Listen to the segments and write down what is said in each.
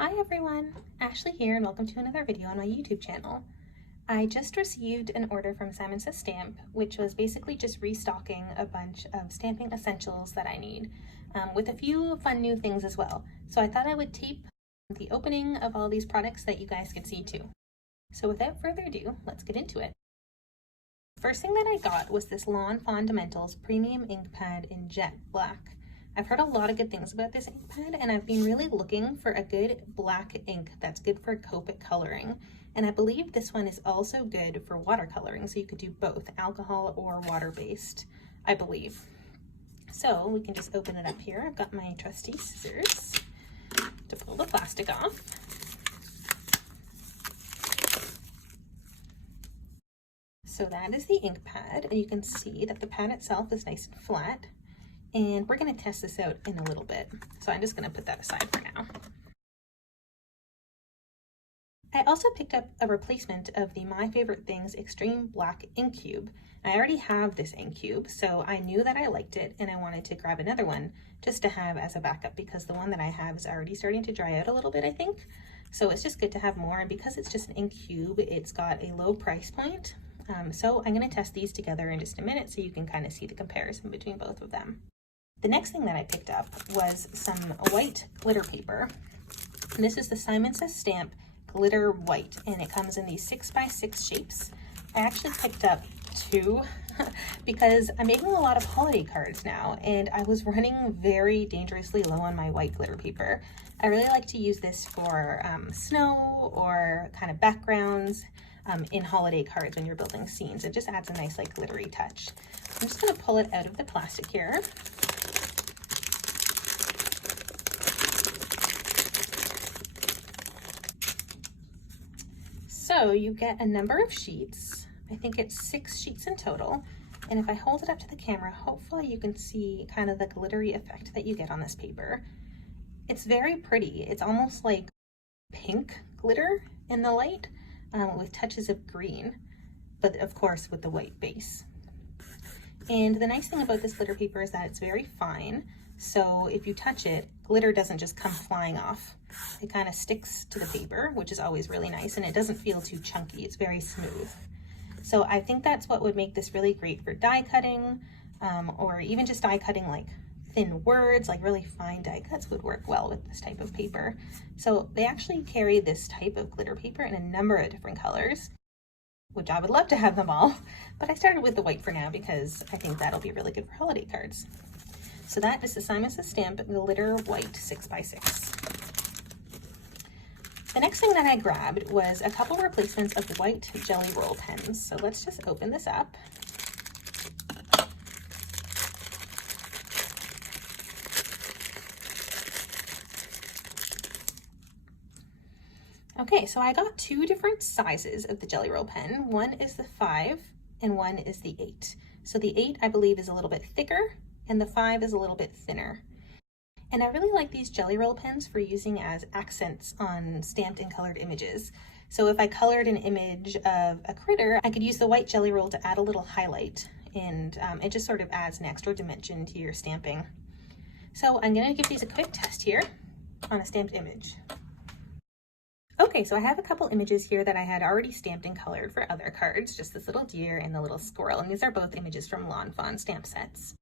Hi everyone, Ashley here and welcome to another video on my YouTube channel. I just received an order from Simon Says Stamp, which was basically just restocking a bunch of stamping essentials that I need, with a few fun new things as well. So I thought I would tape the opening of all these products that you guys could see too. So without further ado, let's get into it. First thing that I got was this Fundamentals Premium Ink Pad in Jet Black. I've heard a lot of good things about this ink pad, and I've been really looking for a good black ink that's good for Copic coloring. And I believe this one is also good for watercoloring, so you could do both alcohol or water-based, I believe. So we can just open it up here. I've got my trusty scissors to pull the plastic off. So that is the ink pad, and you can see that the pad itself is nice and flat. And we're going to test this out in a little bit. So I'm just going to put that aside for now. I also picked up a replacement of the My Favorite Things Extreme Black Ink Cube. I already have this ink cube, so I knew that I liked it and I wanted to grab another one just to have as a backup because the one that I have is already starting to dry out a little bit, I think. So it's just good to have more, and because it's just an ink cube, it's got a low price point. So I'm going to test these together in just a minute so you can kind of see the comparison between both of them. The next thing that I picked up was some white glitter paper. And this is the Simon Says Stamp Glitter White, and it comes in these 6x6 shapes. I actually picked up two because I'm making a lot of holiday cards now, and I was running very dangerously low on my white glitter paper. I really like to use this for snow or kind of backgrounds in holiday cards when you're building scenes. It just adds a nice like glittery touch. I'm just going to pull it out of the plastic here. So you get a number of sheets. I think it's 6 sheets in total. And if I hold it up to the camera, hopefully you can see kind of the glittery effect that you get on this paper. It's very pretty. It's almost like pink glitter in the light with touches of green, but of course with the white base. And the nice thing about this glitter paper is that it's very fine. So if you touch it, glitter doesn't just come flying off. It kind of sticks to the paper, which is always really nice, and it doesn't feel too chunky. It's very smooth. So I think that's what would make this really great for die cutting, or even just die cutting like thin words, like really fine die cuts would work well with this type of paper. So they actually carry this type of glitter paper in a number of different colors, which I would love to have them all, but I started with the white for now because I think that'll be really good for holiday cards. So that is the Simon Says Stamp Glitter White 6x6. The next thing that I grabbed was a couple replacements of white jelly roll pens. So let's just open this up. Okay, so I got 2 different sizes of the jelly roll pen. One is the 5 and one is the 8. So the 8 I believe is a little bit thicker and the 5 is a little bit thinner. And I really like these jelly roll pens for using as accents on stamped and colored images. So if I colored an image of a critter, I could use the white jelly roll to add a little highlight, and it just sort of adds an extra dimension to your stamping. So I'm gonna give these a quick test here on a stamped image. Okay, so I have a couple images here that I had already stamped and colored for other cards, just this little deer and the little squirrel, and these are both images from Fawn stamp sets.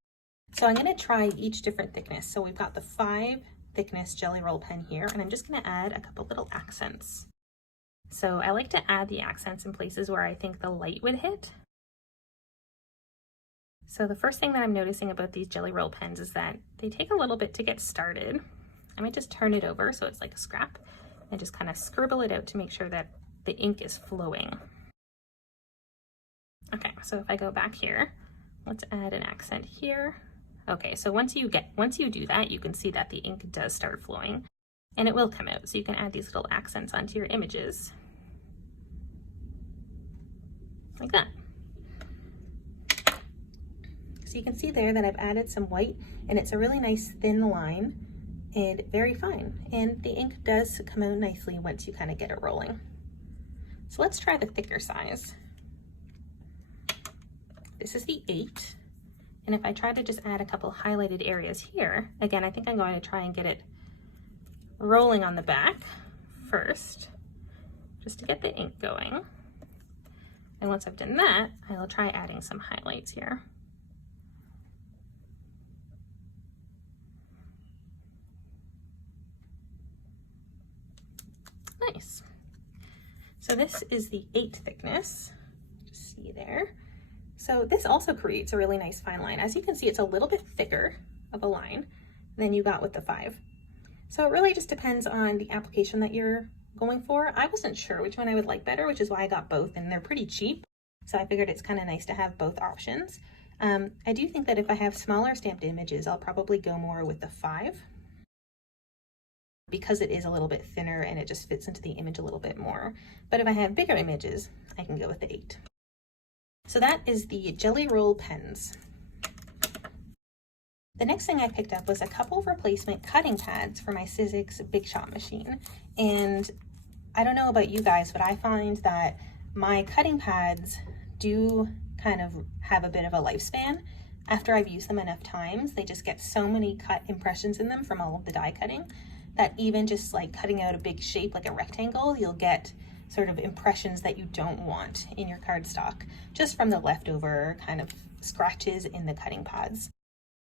So I'm going to try each different thickness. So we've got the 5 thickness jelly roll pen here, and I'm just going to add a couple little accents. So I like to add the accents in places where I think the light would hit. So the first thing that I'm noticing about these jelly roll pens is that they take a little bit to get started. I might just turn it over so it's like a scrap and just kind of scribble it out to make sure that the ink is flowing. Okay, so if I go back here, let's add an accent here. Okay, so once you do that, you can see that the ink does start flowing and it will come out. So you can add these little accents onto your images like that. So you can see there that I've added some white, and it's a really nice thin line and very fine. And the ink does come out nicely once you kind of get it rolling. So let's try the thicker size. This is the 8. And if I try to just add a couple highlighted areas here, again, I think I'm going to try and get it rolling on the back. first, just to get the ink going. And once I've done that, I will try adding some highlights here. Nice. So this is the 8 thickness, just see there. So this also creates a really nice fine line. As you can see, it's a little bit thicker of a line than you got with the 5. So it really just depends on the application that you're going for. I wasn't sure which one I would like better, which is why I got both, and they're pretty cheap. So I figured it's kind of nice to have both options. I do think that if I have smaller stamped images, I'll probably go more with the 5 because it is a little bit thinner and it just fits into the image a little bit more. But if I have bigger images, I can go with the 8. So that is the Jelly Roll pens. The next thing I picked up was a couple of replacement cutting pads for my Sizzix Big Shot machine. And I don't know about you guys, but I find that my cutting pads do kind of have a bit of a lifespan. After I've used them enough times, they just get so many cut impressions in them from all of the die cutting that even just like cutting out a big shape like a rectangle, you'll get sort of impressions that you don't want in your cardstock just from the leftover kind of scratches in the cutting pads.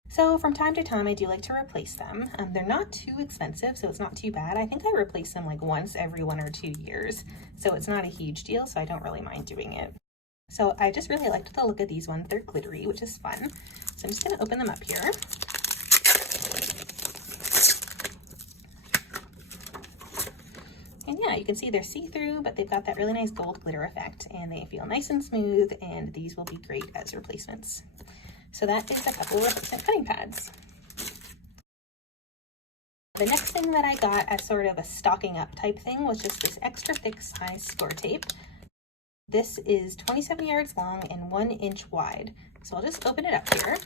So from time to time, I do like to replace them. They're not too expensive, so it's not too bad. I think I replace them like once every 1 or 2 years, so it's not a huge deal, so I don't really mind doing it. So I just really liked the look of these ones. They're glittery, which is fun. So I'm just gonna open them up here. And yeah, you can see they're see-through, but they've got that really nice gold glitter effect, and they feel nice and smooth, and these will be great as replacements. So that is a couple of replacement cutting pads. The next thing that I got as sort of a stocking up type thing was just this extra thick size score tape. This is 27 yards long and 1 inch wide. So I'll just open it up here.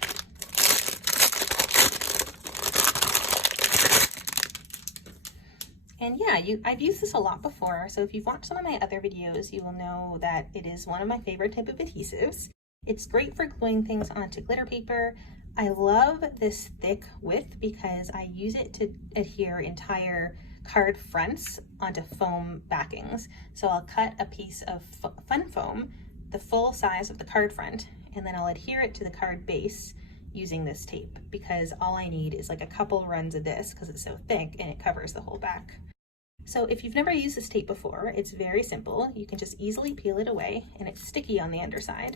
And yeah, I've used this a lot before. So if you've watched some of my other videos, you will know that it is one of my favorite type of adhesives. It's great for gluing things onto glitter paper. I love this thick width because I use it to adhere entire card fronts onto foam backings. So I'll cut a piece of fun foam, the full size of the card front, and then I'll adhere it to the card base using this tape because all I need is like a couple runs of this because it's so thick and it covers the whole back. So if you've never used this tape before, it's very simple. You can just easily peel it away and it's sticky on the underside.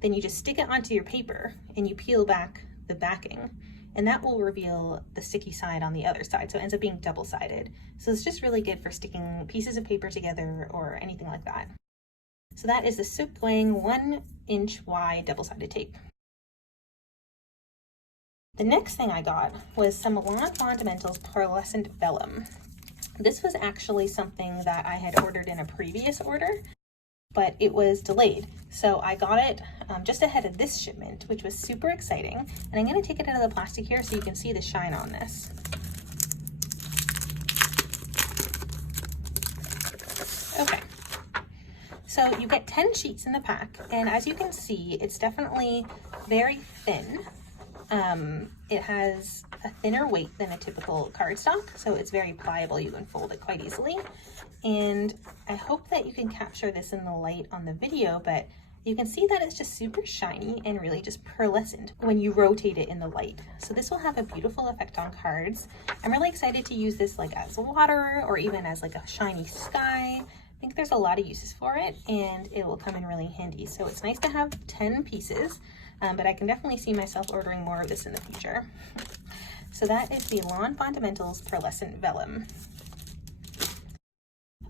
Then you just stick it onto your paper and you peel back the backing, and that will reveal the sticky side on the other side. So it ends up being double-sided. So it's just really good for sticking pieces of paper together or anything like that. So that is the Soap Going 1 inch wide double-sided tape. The next thing I got was some Lawn Fundamentals Pearlescent Vellum. This was actually something that I had ordered in a previous order, but it was delayed. So I got it just ahead of this shipment, which was super exciting. And I'm gonna take it out of the plastic here so you can see the shine on this. Okay, so you get 10 sheets in the pack, and as you can see, it's definitely very thin. It has a thinner weight than a typical cardstock, so it's very pliable. You can fold it quite easily. And I hope that you can capture this in the light on the video, but you can see that it's just super shiny and really just pearlescent when you rotate it in the light. So this will have a beautiful effect on cards. I'm really excited to use this like as water or even as like a shiny sky. I think there's a lot of uses for it and it will come in really handy. So it's nice to have 10 pieces, but I can definitely see myself ordering more of this in the future. So that is the Lawn Fundamentals Pearlescent Vellum.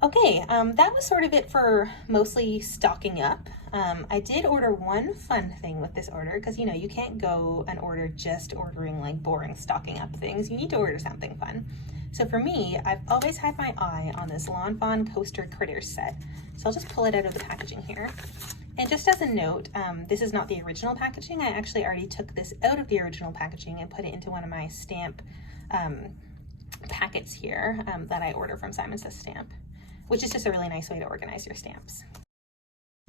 Okay, that was sort of it for mostly stocking up. I did order one fun thing with this order because, you know, you can't go and order just ordering like boring stocking up things. You need to order something fun. So for me, I've always had my eye on this Lawn Fawn Coaster Critters set. So I'll just pull it out of the packaging here. And just as a note, this is not the original packaging. I actually already took this out of the original packaging and put it into one of my stamp packets here that I order from Simon Says Stamp, which is just a really nice way to organize your stamps.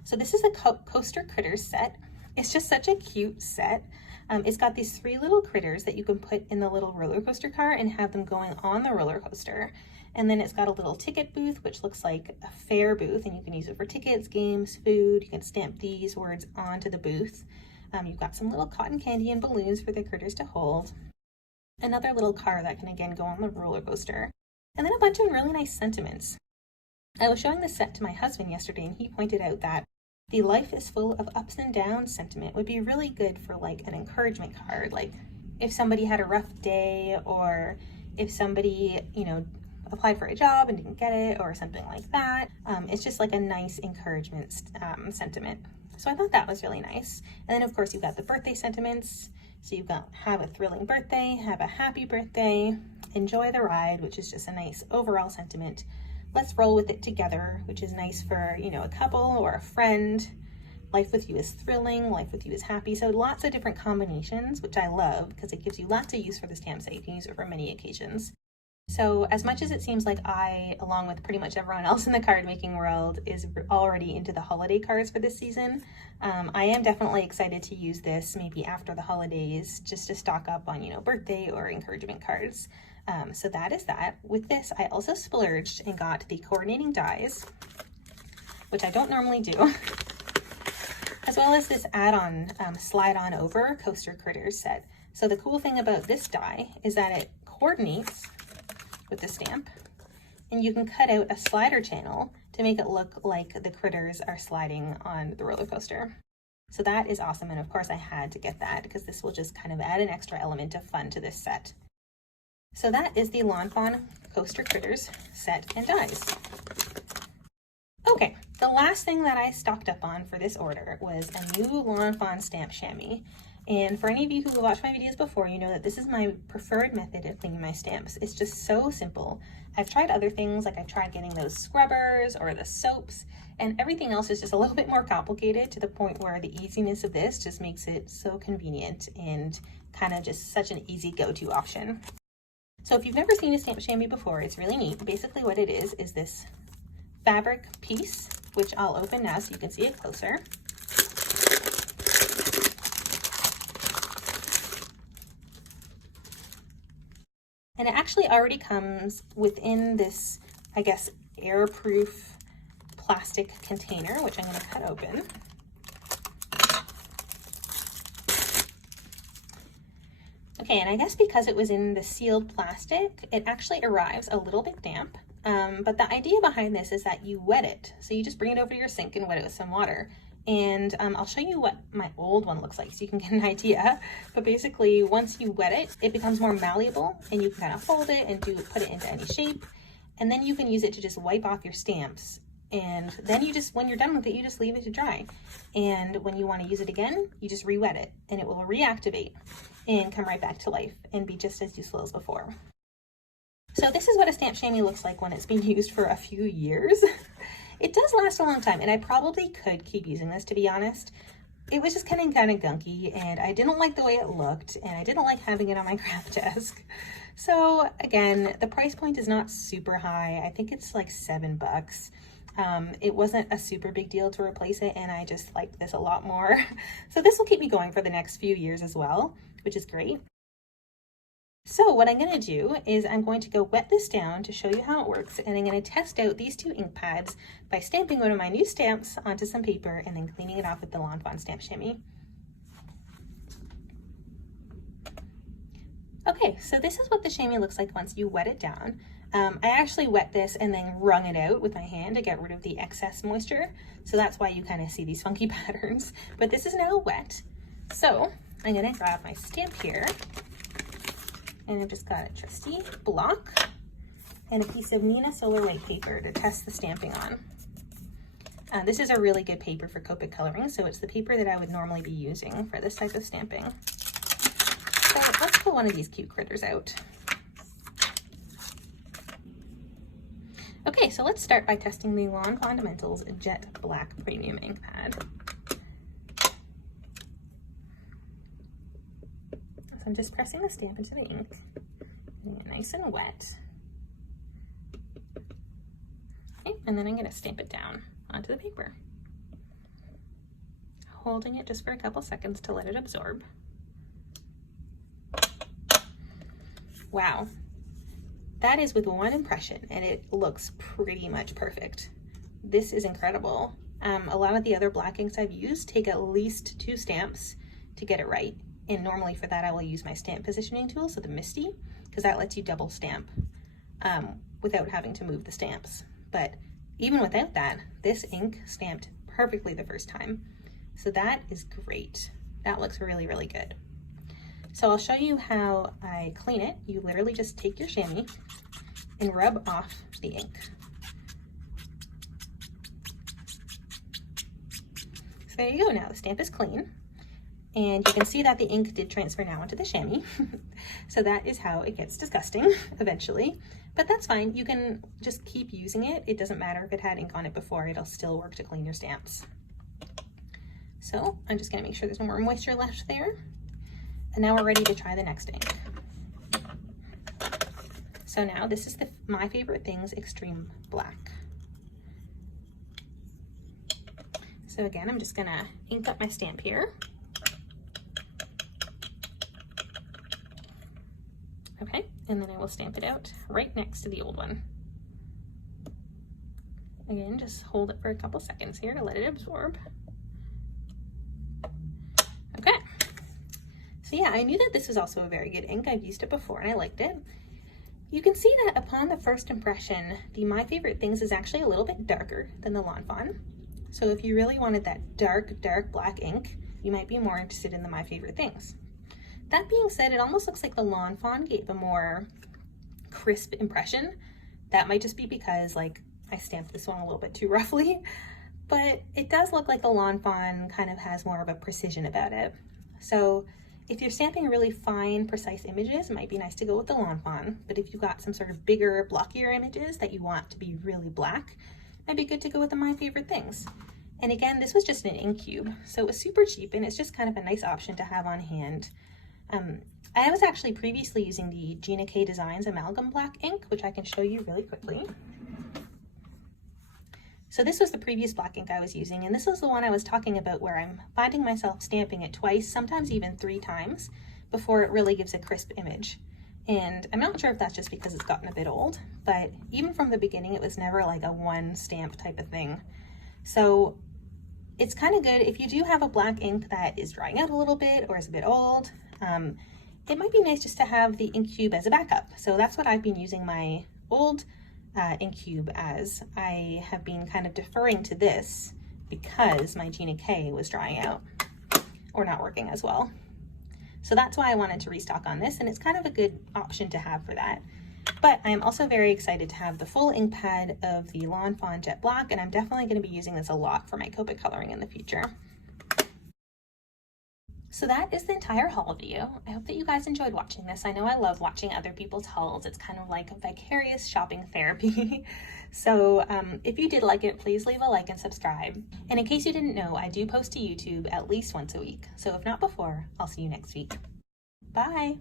So this is a Coaster Critters set. It's just such a cute set. It's got these 3 little critters that you can put in the little roller coaster car and have them going on the roller coaster. And then it's got a little ticket booth, which looks like a fair booth, and you can use it for tickets, games, food. You can stamp these words onto the booth. You've got some little cotton candy and balloons for the critters to hold. Another little car that can again go on the roller coaster. And then a bunch of really nice sentiments. I was showing this set to my husband yesterday, and he pointed out that the life is full of ups and downs sentiment would be really good for like an encouragement card. Like if somebody had a rough day, or if somebody, you know, applied for a job and didn't get it, or something like that. It's just like a nice encouragement sentiment. So I thought that was really nice. And then of course you've got the birthday sentiments. So you've got have a thrilling birthday, have a happy birthday, enjoy the ride, which is just a nice overall sentiment. Let's roll with it together, which is nice for, you know, a couple or a friend. Life with you is thrilling, life with you is happy. So lots of different combinations, which I love because it gives you lots of use for the stamp set. You can use it for many occasions. So as much as it seems like I, along with pretty much everyone else in the card making world, is already into the holiday cards for this season, I am definitely excited to use this maybe after the holidays just to stock up on, you know, birthday or encouragement cards. So that is that. With this, I also splurged and got the coordinating dies, which I don't normally do, as well as this add-on slide on over coaster critters set. So the cool thing about this die is that it coordinates with the stamp, and you can cut out a slider channel to make it look like the critters are sliding on the roller coaster. So that is awesome, and of course I had to get that because this will just kind of add an extra element of fun to this set. So that is the Lawn Fawn Coaster Critters set and dies. Okay, the last thing that I stocked up on for this order was a new Lawn Fawn stamp chamois. And for any of you who have watched my videos before, you know that this is my preferred method of cleaning my stamps. It's just so simple. I've tried other things, like I've tried getting those scrubbers or the soaps, and everything else is just a little bit more complicated, to the point where the easiness of this just makes it so convenient and kind of just such an easy go-to option. So if you've never seen a stamp chamois before, it's really neat. Basically what it is this fabric piece, which I'll open now so you can see it closer. And it actually already comes within this, I guess, airproof plastic container, which I'm going to cut open. Okay, and I guess because it was in the sealed plastic, it actually arrives a little bit damp. But the idea behind this is that you wet it. So you just bring it over to your sink and wet it with some water. And I'll show you what my old one looks like so you can get an idea. But basically, once you wet it, it becomes more malleable, and you can kind of fold it and put it into any shape. And then you can use it to just wipe off your stamps. And then you just, when you're done with it, you just leave it to dry. And when you want to use it again, you just re-wet it, and it will reactivate and come right back to life and be just as useful as before. So this is what a stamp chamois looks like when it's been used for a few years. It does last a long time, and I probably could keep using this, to be honest. It was just kind of gunky, and I didn't like the way it looked, and I didn't like having it on my craft desk. So again, the price point is not super high. I think it's like $7. It wasn't a super big deal to replace it, and I just liked this a lot more. So this will keep me going for the next few years as well, which is great. So what I'm going to do is I'm going to go wet this down to show you how it works, and I'm going to test out these two ink pads by stamping one of my new stamps onto some paper and then cleaning it off with the Lawn Fawn stamp chamois. Okay, so this is what the chamois looks like once you wet it down. I actually wet this and then wrung it out with my hand to get rid of the excess moisture, so that's why you kind of see these funky patterns. But this is now wet, so I'm going to grab my stamp here. And I've just got a trusty block and a piece of Nina Solar White paper to test the stamping on. This is a really good paper for Copic coloring, so it's the paper that I would normally be using for this type of stamping. So let's pull one of these cute critters out. Okay, so let's start by testing the Lawn Fundamentals Jet Black Premium Ink Pad. So I'm just pressing the stamp into the ink, getting it nice and wet. Okay, and then I'm going to stamp it down onto the paper, holding it just for a couple seconds to let it absorb. Wow, that is with one impression, and it looks pretty much perfect. This is incredible. A lot of the other black inks I've used take at least 2 stamps to get it right. And normally for that, I will use my stamp positioning tool, so the Misty, because that lets you double stamp without having to move the stamps. But even without that, this ink stamped perfectly the first time. So that is great. That looks really, really good. So I'll show you how I clean it. You literally just take your chamois and rub off the ink. So there you go. Now the stamp is clean, and you can see that the ink did transfer now onto the chamois. So that is how it gets disgusting eventually, but that's fine. You can just keep using it. It doesn't matter if it had ink on it before, it'll still work to clean your stamps. So I'm just gonna make sure there's no more moisture left there. And now we're ready to try the next ink. So now this is My Favorite Things Extreme Black. So again, I'm just gonna ink up my stamp here. Okay, and then I will stamp it out right next to the old one. Again, just hold it for a couple seconds here to let it absorb. Okay, so yeah, I knew that this was also a very good ink. I've used it before and I liked it. You can see that upon the first impression, the My Favorite Things is actually a little bit darker than the Lawn Fawn. So if you really wanted that dark, dark black ink, you might be more interested in the My Favorite Things. That being said, it almost looks like the Lawn Fawn gave a more crisp impression. That might just be because like I stamped this one a little bit too roughly, but it does look like the Lawn Fawn kind of has more of a precision about it. So if you're stamping really fine, precise images, it might be nice to go with the Lawn Fawn. But if you've got some sort of bigger, blockier images that you want to be really black, might be good to go with the My Favorite Things. And again, this was just an ink cube, so it was super cheap, and it's just kind of a nice option to have on hand. I was actually previously using the Gina K Designs Amalgam Black ink, which I can show you really quickly. So this was the previous black ink I was using, and this was the one I was talking about where I'm finding myself stamping it twice, sometimes even 3 times, before it really gives a crisp image. And I'm not sure if that's just because it's gotten a bit old, but even from the beginning, it was never like a one stamp type of thing. So it's kind of good if you do have a black ink that is drying out a little bit or is a bit old. It might be nice just to have the ink cube as a backup. So that's what I've been using my old ink cube as. I have been kind of deferring to this because my Gina K was drying out or not working as well. So that's why I wanted to restock on this, and it's kind of a good option to have for that. But I am also very excited to have the full ink pad of the Lawn Fawn Jet Black, and I'm definitely going to be using this a lot for my Copic coloring in the future. So that is the entire haul video. I hope that you guys enjoyed watching this. I know I love watching other people's hauls. It's kind of like vicarious shopping therapy. So if you did like it, please leave a like and subscribe. And in case you didn't know, I do post to YouTube at least once a week. So if not before, I'll see you next week. Bye.